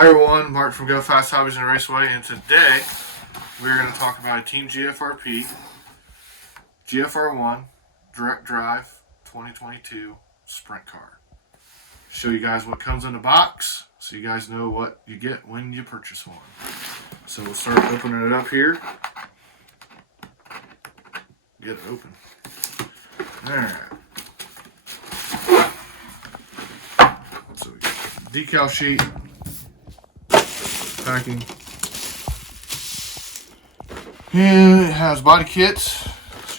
Hi everyone, Mark from Go Fast Hobbies and Raceway, and today we're going to talk about a Team GFRP GFR1 Direct Drive 2022 Sprint Car. Show you guys what comes in the box so you guys know what you get when you purchase one. So we'll start opening it up here. Get it open. Alright. So we got decal sheet. Packing, and it has body kits,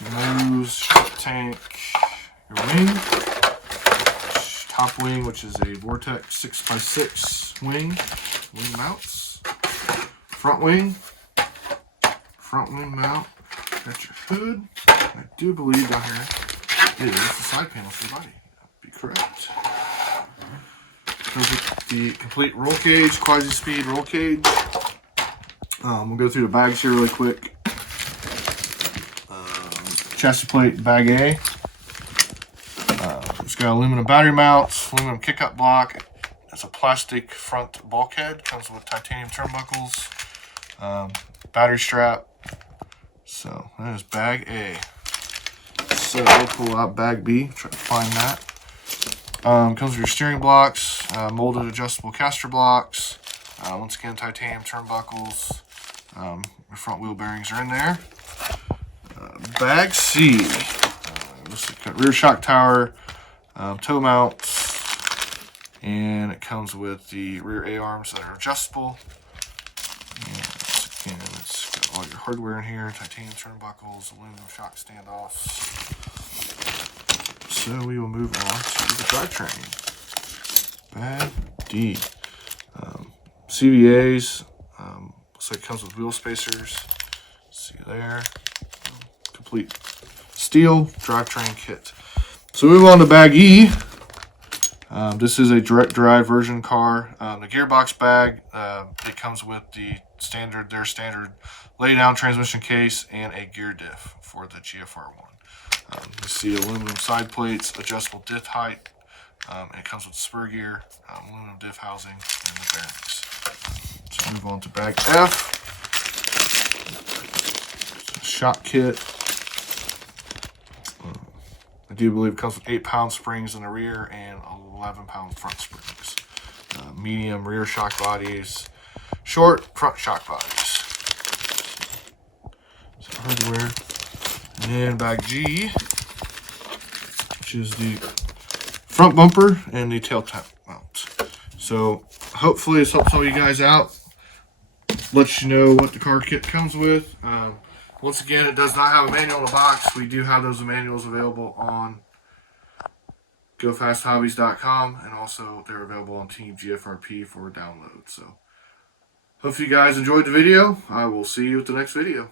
your nose, tank, your wing, top wing, which is a Vortex 6x6 wing mounts, front wing mount, got your hood. I do believe down here it is the side panel for the body. That'd be correct. Comes with the complete roll cage, quasi-speed roll cage. We'll go through the bags here really quick. Chassis plate, bag A. It's got aluminum battery mounts, aluminum kick-up block. It's a plastic front bulkhead. Comes with titanium turnbuckles, battery strap. So that is bag A. So we'll pull out bag B, try to find that. Comes with your steering blocks, molded adjustable caster blocks, once again titanium turnbuckles, your front wheel bearings are in there. Bag C, rear shock tower, toe mounts, and it comes with the rear A-arms that are adjustable. And once again, it's got all your hardware in here, titanium turnbuckles, aluminum shock standoffs. So we will move on to the drivetrain. Bag D. CVAs. Looks like it comes with wheel spacers. See there. Complete steel drivetrain kit. So we move on to bag E. This is a direct drive version car. The gearbox bag. It comes with their standard lay down transmission case and a gear diff for the GFR1. You see aluminum side plates, adjustable diff height, and it comes with spur gear, aluminum diff housing, and the bearings. So move on to bag F. Shock kit. I do believe it comes with 8-pound springs in the rear and 11-pound front springs. Medium rear shock bodies, short front shock bodies. So hardware. And then bag G, which is the front bumper and the tail tap mount. So hopefully this helps all you guys out. Let you know what the car kit comes with. Once again, it does not have a manual in the box. We do have those manuals available on GoFastHobbies.com, and also they're available on Team GFRP for download. So hopefully you guys enjoyed the video. I will see you at the next video.